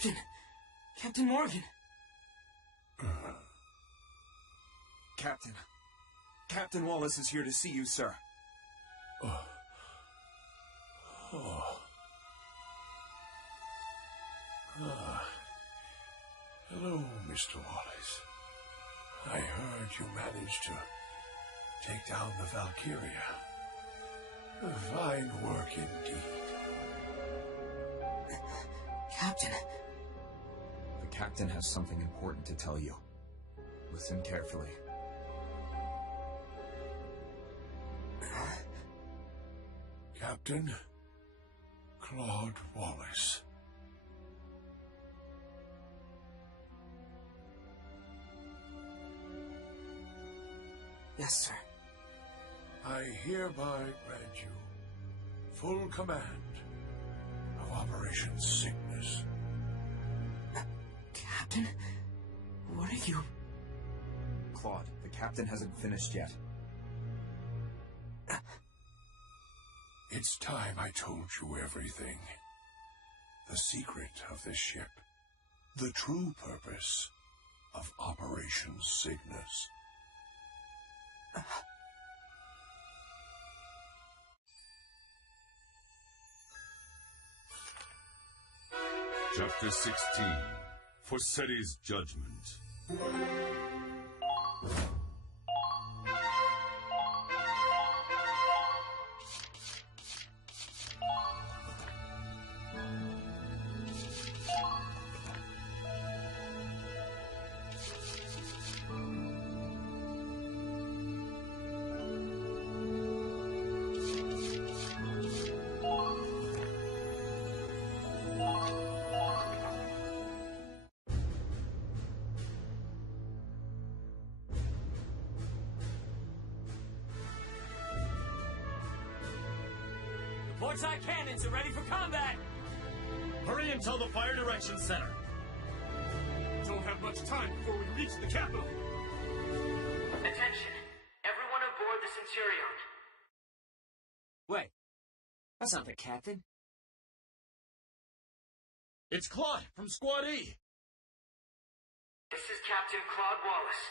Captain! Captain Morgan! Captain Wallace is here to see you, sir. Hello, Mr. Wallace. I heard you managed to take down the Valkyria. Fine work indeed. Captain. The captain has something important to tell you. Listen carefully. Captain Claude Wallace. Yes, sir. I hereby grant you full command of Operation Cygnus. Captain? What are you... Claude, the captain hasn't finished yet. It's time I told you everything. The secret of this ship. The true purpose of Operation Cygnus. Chapter 16. Forseti's Judgment. Portside cannons are ready for combat! Hurry and tell the Fire Direction Center. Don't have much time before we reach the capital. Attention! Everyone aboard the Centurion. Wait, that's not the captain. It's Claude from Squad E. This is Captain Claude Wallace.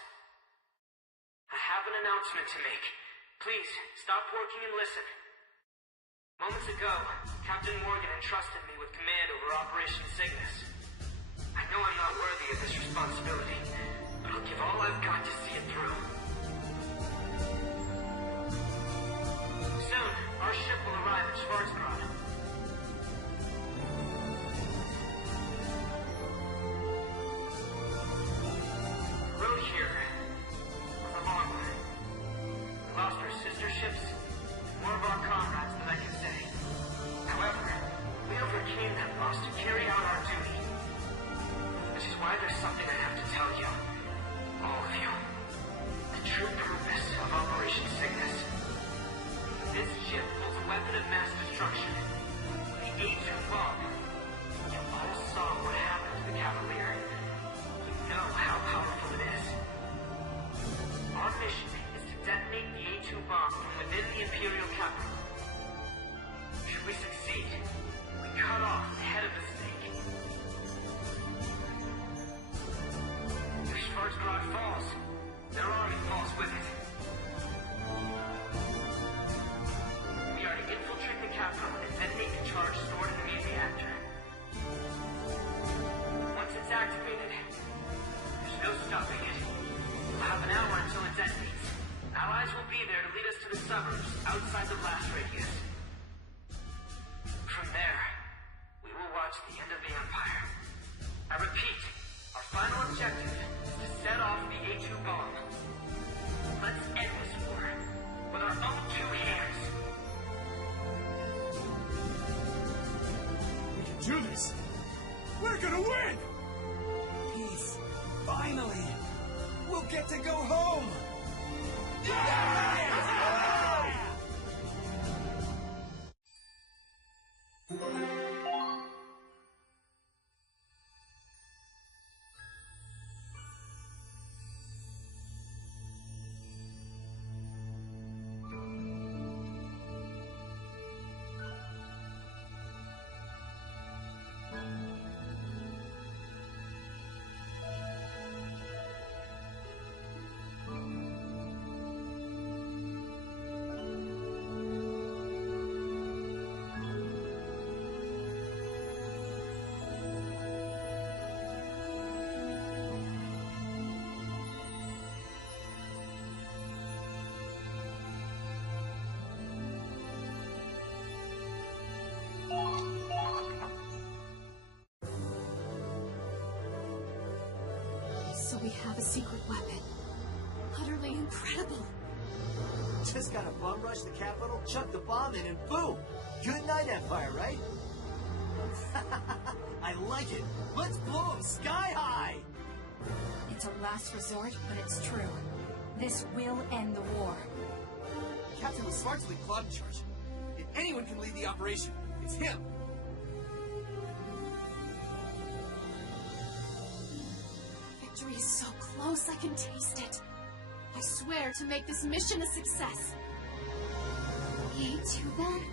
I have an announcement to make. Please, stop working and listen. Moments ago, Captain Morgan entrusted me with command over Operation Cygnus. I know I'm not worthy of this responsibility, but I'll give all I've got to see it through. Soon, our ship will arrive at Schwarzgrad. The road here was a long one. We lost our sister ships, more of our comrades than I can say. However, we overcame that loss to carry out our duty. Which is why there's something I have to tell you. All of you. The true purpose of Operation Cygnus. This ship holds a weapon of mass destruction. The A2 bomb. You all saw what happened to the Cavalier. You know how powerful it is. Our mission is to detonate the A2 bomb from within the Imperial capital. Should we succeed, we cut off the head of the snake. If Schwarzgrad falls, their army falls with it. We are to infiltrate the capital and detonate the charge stored in the main reactor. Once it's activated, there's no stopping it. We'll have an hour until it detonates. Allies will be there to lead us to the suburbs outside the blast radius. From there, we will watch the end of the Empire. I repeat, our final objective is to set off the A2 bomb. Let's end this war with our own two hands. We can do this. We're gonna win! Peace. Finally! We'll get to go home! So we have a secret weapon. Utterly incredible. Just gotta bum rush the capital, chuck the bomb in, and boom! Good night, Empire, right? I like it. Let's blow them sky high! It's a last resort, but it's true. This will end the war. Captain was smart to leave Claude in charge. If anyone can lead the operation, it's him. Victory is so close, I can taste it. I swear to make this mission a success. A2 bomb?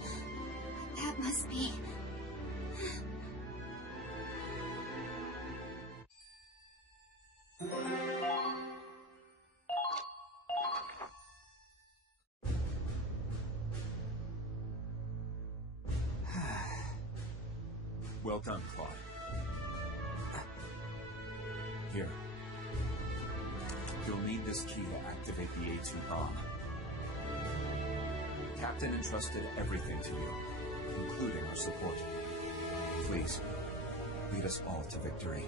That must be... Well done, Claude. Here. You'll need this key to activate the A2 bomb. Captain entrusted everything to you, including our support. Please, lead us all to victory.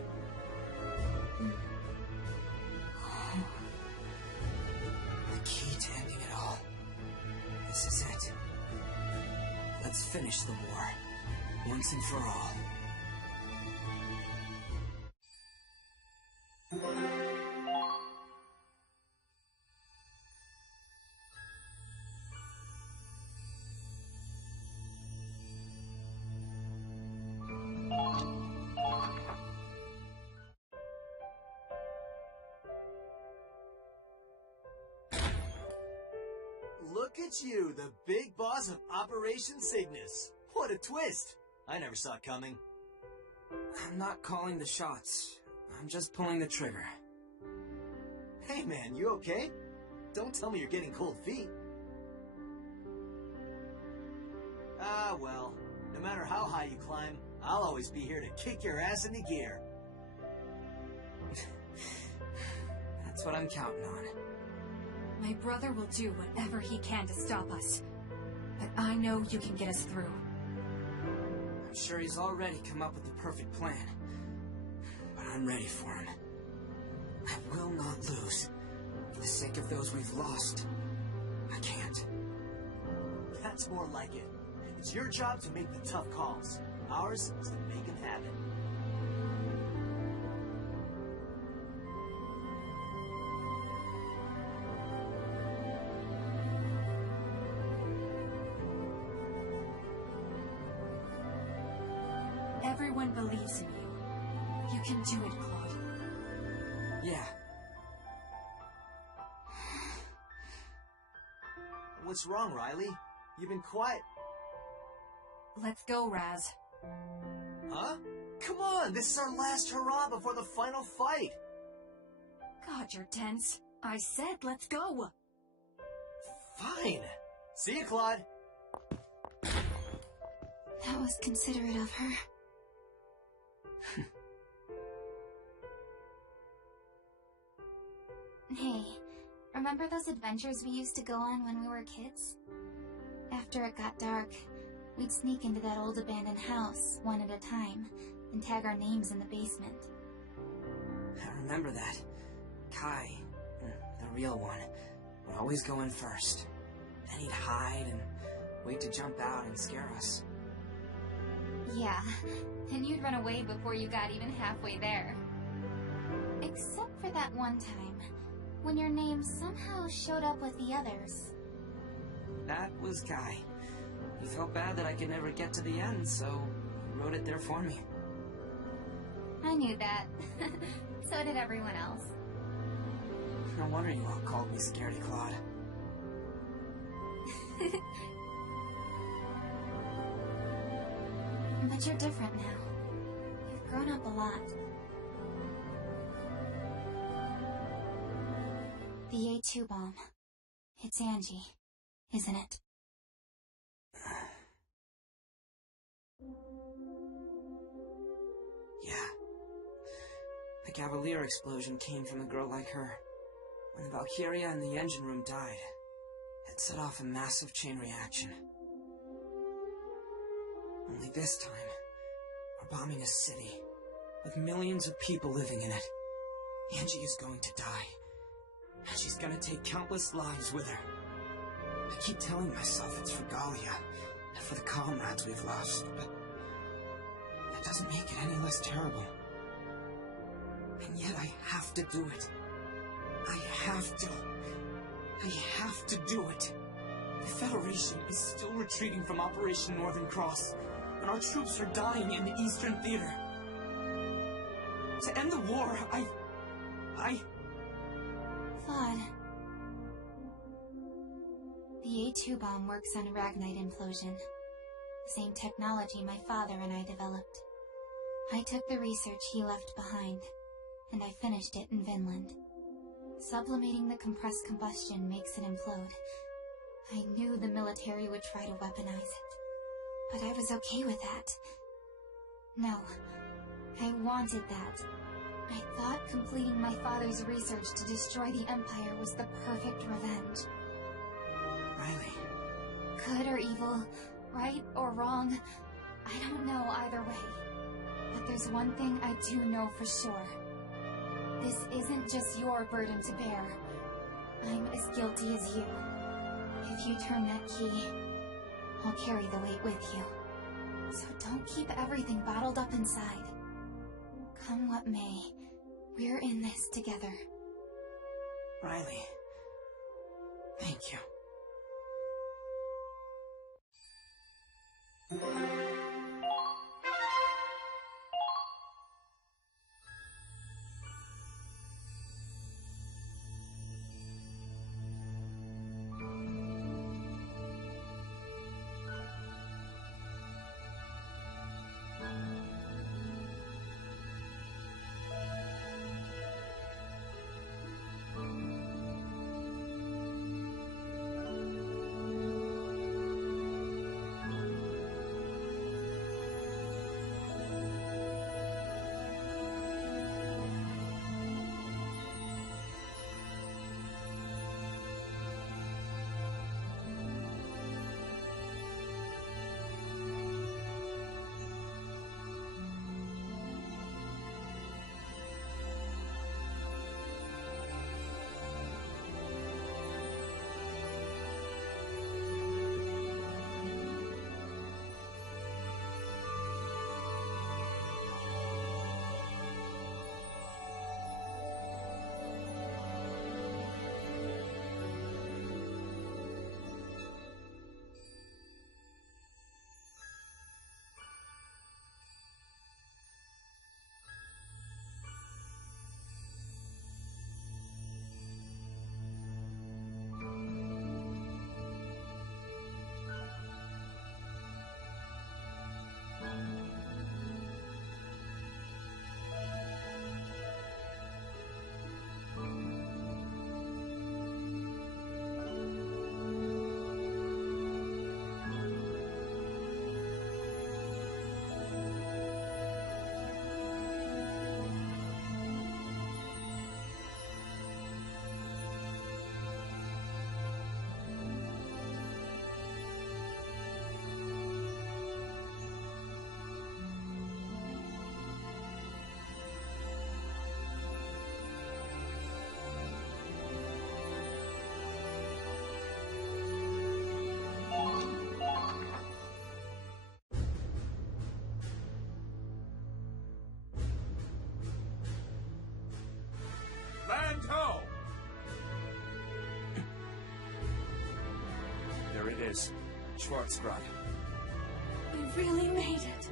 The key to ending it all. This is it. Let's finish the war, once and for all. Look at you, the big boss of Operation Cygnus. What a twist! I never saw it coming. I'm not calling the shots. I'm just pulling the trigger. Hey man, you okay? Don't tell me you're getting cold feet. Ah, well, no matter how high you climb, I'll always be here to kick your ass into gear. That's what I'm counting on. My brother will do whatever he can to stop us. But I know you can get us through. I'm sure he's already come up with the perfect plan. But I'm ready for him. I will not lose. For the sake of those we've lost, I can't. That's more like it. It's your job to make the tough calls. Ours is to make them happen. Everyone believes in you. You can do it, Claude. Yeah. What's wrong, Riley? You've been quiet. Let's go, Raz. Huh? Come on, this is our last hurrah before the final fight. God, you're tense. I said let's go. Fine. See you, Claude. That was considerate of her. Hey, remember those adventures we used to go on when we were kids? After it got dark, we'd sneak into that old abandoned house, one at a time, and tag our names in the basement. I remember that. Kai, the real one, would always go in first. Then he'd hide and wait to jump out and scare us. Yeah, and you'd run away before you got even halfway there. Except for that one time, when your name somehow showed up with the others. That was Kai. He felt bad that I could never get to the end, so he wrote it there for me. I knew that. So did everyone else. No wonder you all called me Scaredy Claude. But you're different now. You've grown up a lot. The A2 bomb. It's Angie, isn't it? Yeah. The Cavalier explosion came from a girl like her. When the Valkyria in the engine room died, it set off a massive chain reaction. Only this time, we're bombing a city with millions of people living in it. Angie is going to die. And she's gonna take countless lives with her. I keep telling myself it's for Galia, and for the comrades we've lost, but that doesn't make it any less terrible. And yet I have to do it. I have to. I have to do it. The Federation is still retreating from Operation Northern Cross, and our troops are dying in the Eastern Theater. To end the war, Claude. The A2 bomb works on aragonite implosion. The same technology my father and I developed. I took the research he left behind, and I finished it in Vinland. Sublimating the compressed combustion makes it implode. I knew the military would try to weaponize it, but I was okay with that. No, I wanted that. I thought completing my father's research to destroy the Empire was the perfect revenge. Riley. Good or evil, right or wrong, I don't know either way. But there's one thing I do know for sure. This isn't just your burden to bear. I'm as guilty as you. If you turn that key, I'll carry the weight with you. So don't keep everything bottled up inside. Come what may, we're in this together. Riley. Thank you. Land ho! There it is. Schwarzgrad. We really made it.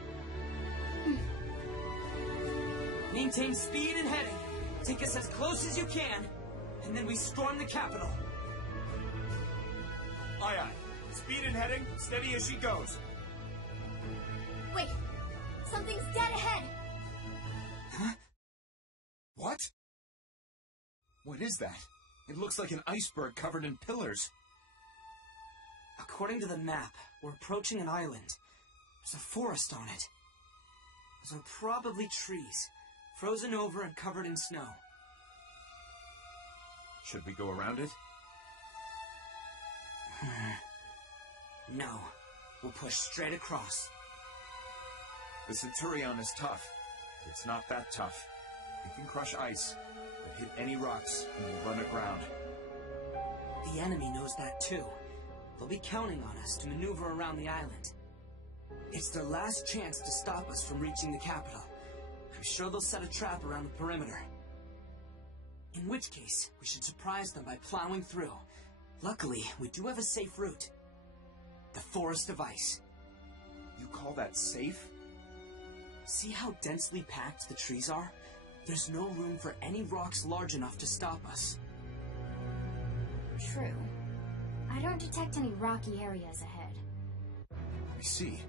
Maintain speed and heading. Take us as close as you can, and then we storm the capital. Aye aye. Speed and heading, steady as she goes. Wait, something's dead ahead. Huh? What? What is that? It looks like an iceberg covered in pillars. According to the map, we're approaching an island. There's a forest on it. Those are probably trees, frozen over and covered in snow. Should we go around it? No. We'll push straight across. The Centurion is tough. It's not that tough. It can crush ice, but Hit any rocks, and we'll run aground. The enemy knows that too. They'll be counting on us to maneuver around the island. It's their last chance to stop us from reaching the capital. I'm sure they'll set a trap around the perimeter. In which case, we should surprise them by plowing through. Luckily, we do have a safe route. The Forest of Ice. You call that safe? See how densely packed the trees are? There's no room for any rocks large enough to stop us. True. I don't detect any rocky areas ahead. I see.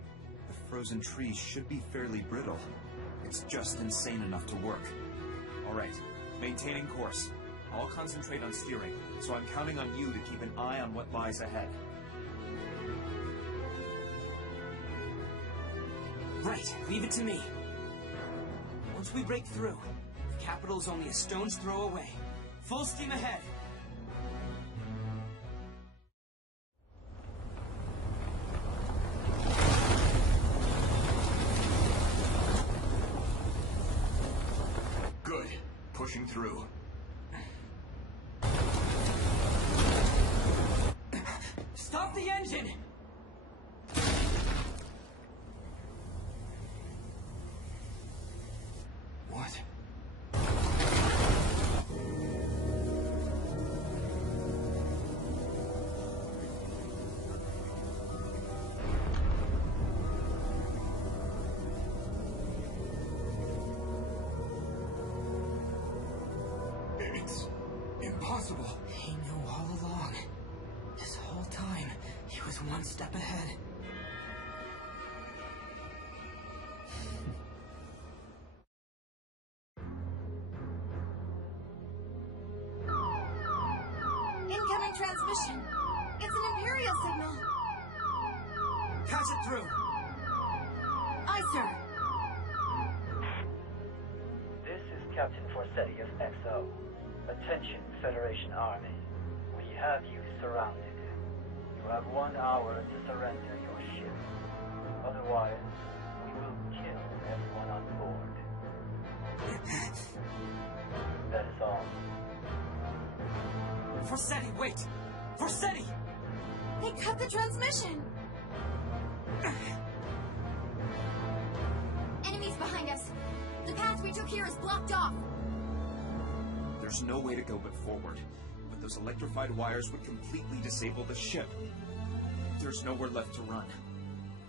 The frozen trees should be fairly brittle. It's just insane enough to work. Alright, maintaining course. I'll concentrate on steering, so I'm counting on you to keep an eye on what lies ahead. Right, leave it to me. Once we break through, the capital is only a stone's throw away. Full steam ahead! Good. Pushing through. Stop the engine! What? It's impossible. He knew all along. This whole time, he was one step ahead. Incoming transmission. It's an Imperial signal. Catch it through! Aye, sir. This is Captain Forsetti of XO. Attention, Federation Army. We have you surrounded. You have 1 hour to surrender your ship. Otherwise, we will kill everyone on board. That is all. Forsetti, wait! Forsetti! They cut the transmission. Enemies behind us. The path we took here is blocked off. There's no way to go but forward, but those electrified wires would completely disable the ship. There's nowhere left to run.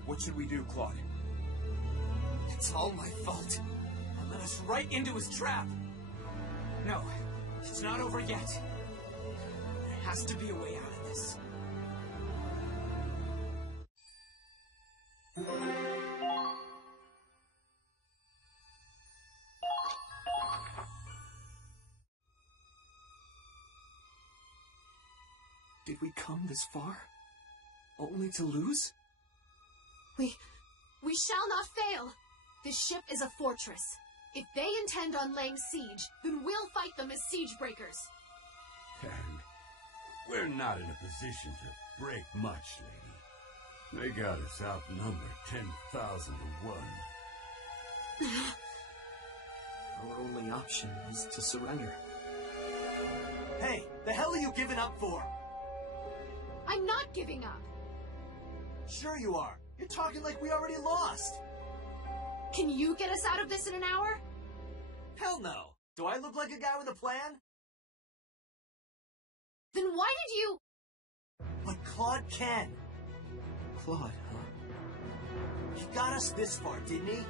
What should we do, Claude? It's all my fault. I led us right into his trap. No, it's not over yet. There has to be a way out of this. Did we come this far? Only to lose? We shall not fail. This ship is a fortress. If they intend on laying siege, then we'll fight them as siege breakers. And we're not in a position to break much, lady. They got us outnumbered 10,000 to 1. Our only option is to surrender. Hey, the hell are you giving up for? I'm not giving up. Sure you are. You're talking like we already lost. Can you get us out of this in an hour? Hell no. Do I look like a guy with a plan? Then why did you... But Claude can. Claude, huh? He got us this far, didn't he?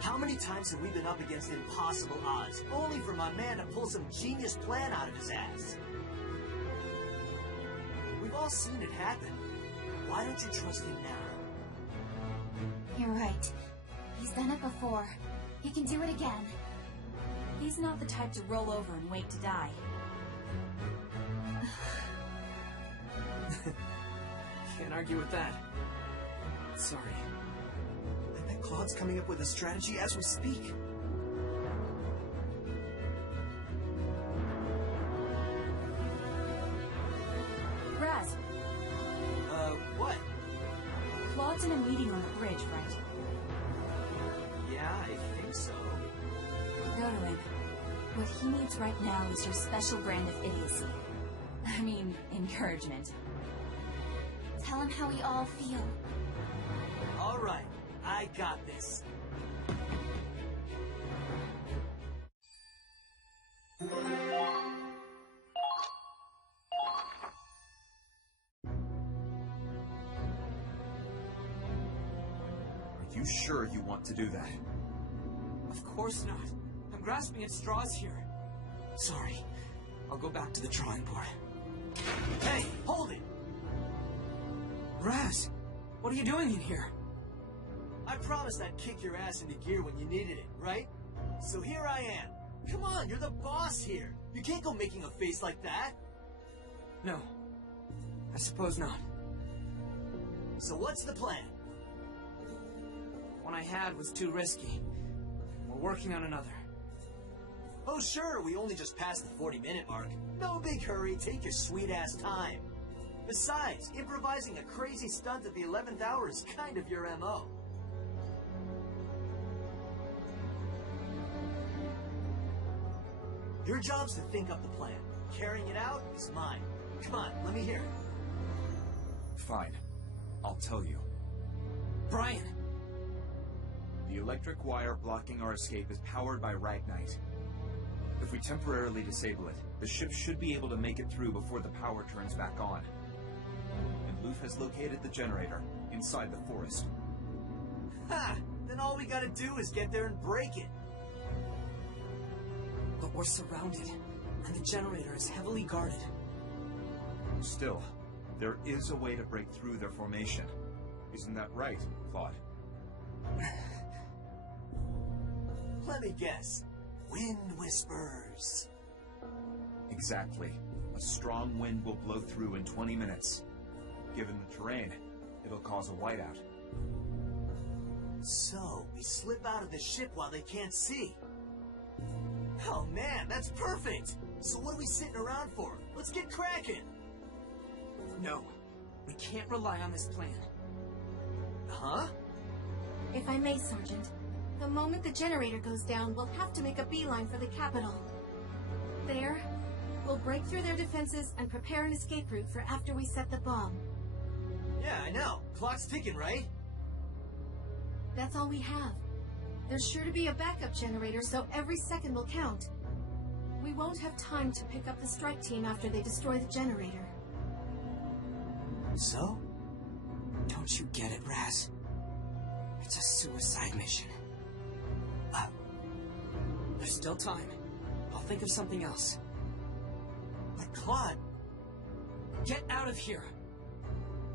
How many times have we been up against impossible odds, only for my man to pull some genius plan out of his ass? We've all seen it happen. Why don't you trust him now? You're right. He's done it before. He can do it again. He's not the type to roll over and wait to die. Can't argue with that. Sorry. I bet Claude's coming up with a strategy as we speak. Raz, What? Claude's in a meeting on the bridge, right? Yeah, I think so. Go to him. What he needs right now is your special brand of idiocy. I mean, encouragement. Tell him how we all feel. All right, I got this. Are you sure you want to do that? Of course not. I'm grasping at straws here. Sorry. I'll go back to the drawing board. Hey, hold it! Raz, what are you doing in here? I promised I'd kick your ass into gear when you needed it, right? So here I am. Come on, you're the boss here. You can't go making a face like that. No. I suppose not. So what's the plan? One I had was too risky. We're working on another. Oh sure, we only just passed the 40-minute mark. No big hurry, take your sweet-ass time. Besides, improvising a crazy stunt at the 11th hour is kind of your MO. Your job's to think up the plan. Carrying it out is mine. Come on, let me hear it. Fine. I'll tell you. Brian! The electric wire blocking our escape is powered by Ragnite. If we temporarily disable it, the ship should be able to make it through before the power turns back on. And Luth has located the generator inside the forest. Ha! Then all we gotta do is get there and break it. But we're surrounded, and the generator is heavily guarded. Still, there is a way to break through their formation. Isn't that right, Claude? Let me guess. Wind whispers. Exactly. A strong wind will blow through in 20 minutes. Given the terrain, it'll cause a whiteout. So, we slip out of the ship while they can't see. Oh man, that's perfect! So what are we sitting around for? Let's get cracking! No. We can't rely on this plan. Huh? If I may, Sergeant, the moment the generator goes down, we'll have to make a beeline for the capital. There, we'll break through their defenses and prepare an escape route for after we set the bomb. Yeah, I know. Clock's ticking, right? That's all we have. There's sure to be a backup generator, so every second will count. We won't have time to pick up the strike team after they destroy the generator. So? Don't you get it, Raz? It's a suicide mission. There's still time. I'll think of something else. But Claude... Get out of here!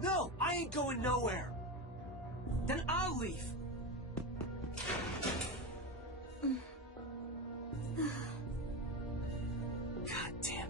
No! I ain't going nowhere! Then I'll leave! God damn.